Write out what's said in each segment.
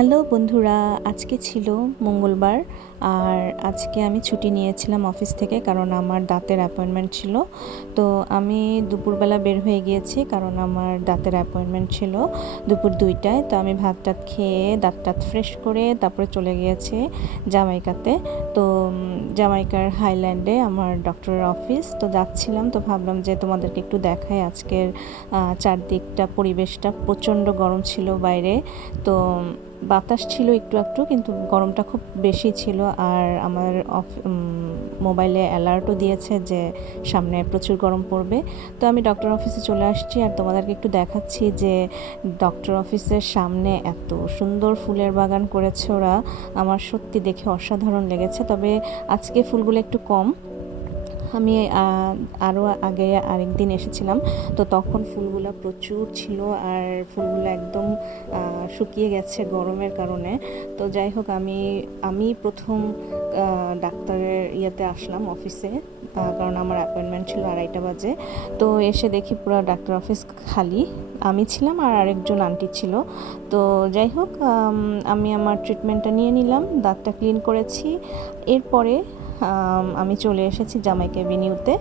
Hello বন্ধুরা, আজকে ছিল মঙ্গলবার আর আজকে আমি ছুটি নিয়েছিলাম অফিস থেকে, কারণ আমার দাঁতের অ্যাপয়েন্টমেন্ট ছিল। তো আমি দুপুরবেলা বের হয়ে গিয়েছি, কারণ আমার দাঁতের অ্যাপয়েন্টমেন্ট ছিল দুপুর 2টায়। তো আমি ভাত টাত খেয়ে দাঁত টাত ফ্রেশ করে তারপরে চলে গিয়েছি জামাইকাতে। তো জামাইকার হাইল্যান্ডে আমার ডক্টরের অফিস। তো যাচ্ছিলাম, তো ভাবলাম যে তোমাদেরকে একটু দেখাই আজকের চারদিকটা, পরিবেশটা। প্রচণ্ড গরম ছিল বাইরে, তো বাতাস ছিল একটু একটু, কিন্তু গরমটা খুব বেশি ছিল। আর আমার মোবাইলে অ্যালার্টও দিয়েছে যে সামনে প্রচুর গরম পড়বে। তো আমি ডক্টর অফিসে চলে আসছি আর তোমাদেরকে একটু দেখাচ্ছি যে ডক্টর অফিসের সামনে এত সুন্দর ফুলের বাগান করেছে ওরা। আমার সত্যি দেখে অসাধারণ লেগেছে। তবে আজকে ফুলগুলো একটু কম। আমি আরও আগে আরেকদিন এসেছিলাম, তো তখন ফুলগুলো প্রচুর ছিল আর ফুলগুলো একদম শুকিয়ে গেছে গরমের কারণে। তো যাই হোক, আমি প্রথম ডাক্তারের ইয়েতে আসলাম অফিসে, কারণ আমার অ্যাপয়েন্টমেন্ট ছিল 2:30 বাজে। তো এসে দেখি পুরো ডাক্তার অফিস খালি। আমি ছিলাম আর আরেকজন আন্টি ছিল। তো যাই হোক, আমি আমার ট্রিটমেন্টটা নিয়ে নিলাম, দাঁতটা ক্লিন করেছি। এরপরে আমি চলে এসেছি জামাইকা এভিনিউতে।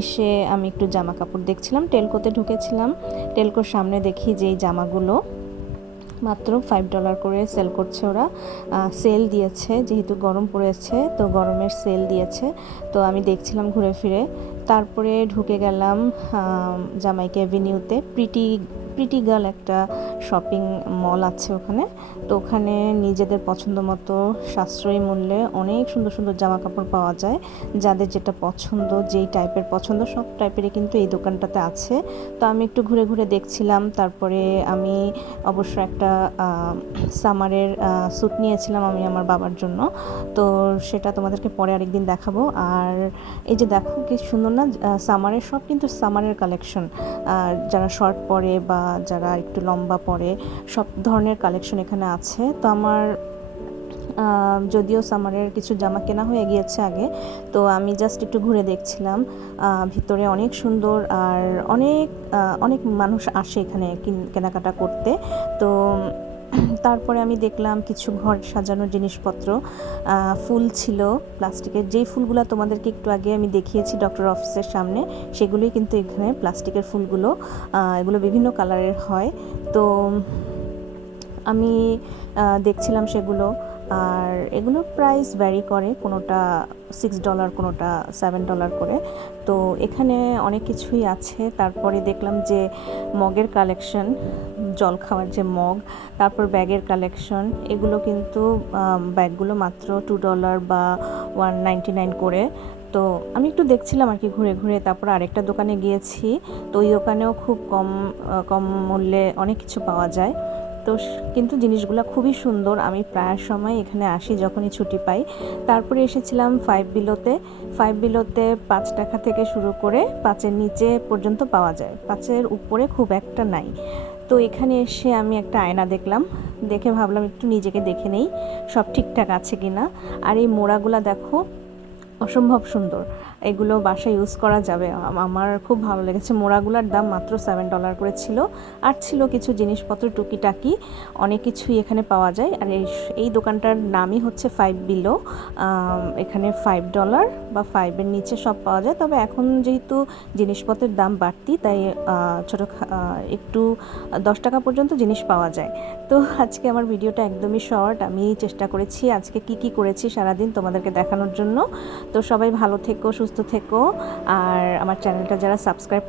এসে আমি একটু জামা কাপড় দেখছিলাম, টেলকোতে ঢুকেছিলাম। টেলকোর সামনে দেখি যে এই জামাগুলো মাত্র $5 করে সেল করছে ওরা। সেল দিয়েছে, যেহেতু গরম পড়েছে তো গরমের সেল দিয়েছে। তো আমি দেখছিলাম ঘুরে ফিরে, তারপরে ঢুকে গেলাম জামাইকা এভিনিউতে। প্রিটি গার্ল একটা শপিং মল আছে ওখানে। তো ওখানে নিজেদের পছন্দ মতো সাশ্রয়ী মূল্যে অনেক সুন্দর সুন্দর জামা কাপড় পাওয়া যায়। যাদের যেটা পছন্দ, যেই টাইপের পছন্দ, সব টাইপেরই কিন্তু এই দোকানটাতে আছে। তো আমি একটু ঘুরে ঘুরে দেখছিলাম। তারপরে আমি অবশ্য একটা সামারের স্যুট নিয়েছিলাম আমি আমার বাবার জন্য। তো সেটা তোমাদেরকে পরে আরেকদিন দেখাবো। আর এই যে দেখো কি সুন্দর না, সামারের সব কিন্তু সামারের কালেকশন। যারা শর্ট পরে বা যারা একটু লম্বা পরে, সব ধরনের কালেকশন এখানে আছে। তো আমার যদিও সামারের কিছু জামা কেনা হয়ে গিয়েছে আগে, তো আমি জাস্ট একটু ঘুরে দেখছিলাম। ভিতরে অনেক সুন্দর আর অনেক অনেক মানুষ আসে এখানে কেনাকাটা করতে। তো তারপরে আমি দেখলাম কিছু ঘর সাজানোর জিনিসপত্র, ফুল ছিল প্লাস্টিকের। যেই ফুলগুলো তোমাদেরকে একটু আগে আমি দেখিয়েছি ডক্টর অফিসের সামনে, সেগুলোই কিন্তু এখানে প্লাস্টিকের ফুলগুলো। এগুলো বিভিন্ন কালারের হয়। তো আমি দেখছিলাম সেগুলো। আর এগুলোর প্রাইস ভ্যারি করে, কোনোটা $6, কোনোটা $7 করে। তো এখানে অনেক কিছুই আছে। তারপরে দেখলাম যে মগের কালেকশন, জল খাওয়ার যে মগ, তারপর ব্যাগের কালেকশন। এগুলো কিন্তু ব্যাগগুলো মাত্র $2 বা $1.99 করে। তো আমি একটু দেখছিলাম আর কি ঘুরে ঘুরে। তারপর আরেকটা দোকানে গিয়েছি, তো ওই দোকানেও খুব কম মূল্যে অনেক কিছু পাওয়া যায়। তো কিন্তু জিনিসগুলো খুবই সুন্দর। আমি প্রায় সময় এখানে আসি যখনই ছুটি পাই। তারপরে এসেছিলাম ফাইভ বিলোতে $5 থেকে শুরু করে 5-এর নিচে পর্যন্ত পাওয়া যায়, 5-এর উপরে খুব একটা নাই। তো এখানে এসে আমি একটা আয়না দেখলাম, দেখে ভাবলাম একটু নিজেকে দেখে নেই সব ঠিকঠাক আছে কিনা। আর এই মোড়াগুলো দেখো, অসম্ভব সুন্দর। এগুলো বাসায় ইউজ করা যাবে। আমার খুব ভালো লেগেছে। মোড়াগুলোর দাম মাত্র $7 করে ছিল। আর ছিল কিছু জিনিসপত্র টুকিটাকি, অনেক কিছুই এখানে পাওয়া যায়। আর এই দোকানটার নামই হচ্ছে ফাইভ বিলো। এখানে $5 বা 5-এর নিচে সব পাওয়া যায়। তবে এখন যেহেতু জিনিসপত্রের দাম বাড়তি, তাই ছোটো একটু $10 পর্যন্ত জিনিস পাওয়া যায়। তো আজকে আমার ভিডিওটা একদমই শর্ট। আমি চেষ্টা করেছি আজকে কি করেছি সারাদিন তোমাদেরকে দেখানোর জন্য। তো সবাই ভালো থেকো, সুস্থ থেকো। আর আমার চ্যানেলটা যারা সাবস্ক্রাইব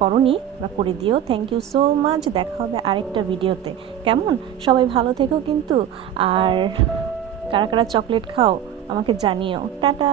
করোনি বা করে দিও। Thank you so much. দেখা হবে আরেকটা ভিডিওতে, কেমন? সবাই ভালো থেকো কিন্তু। আর কারা কারা চকলেট খাও আমাকে জানিও। টাটা।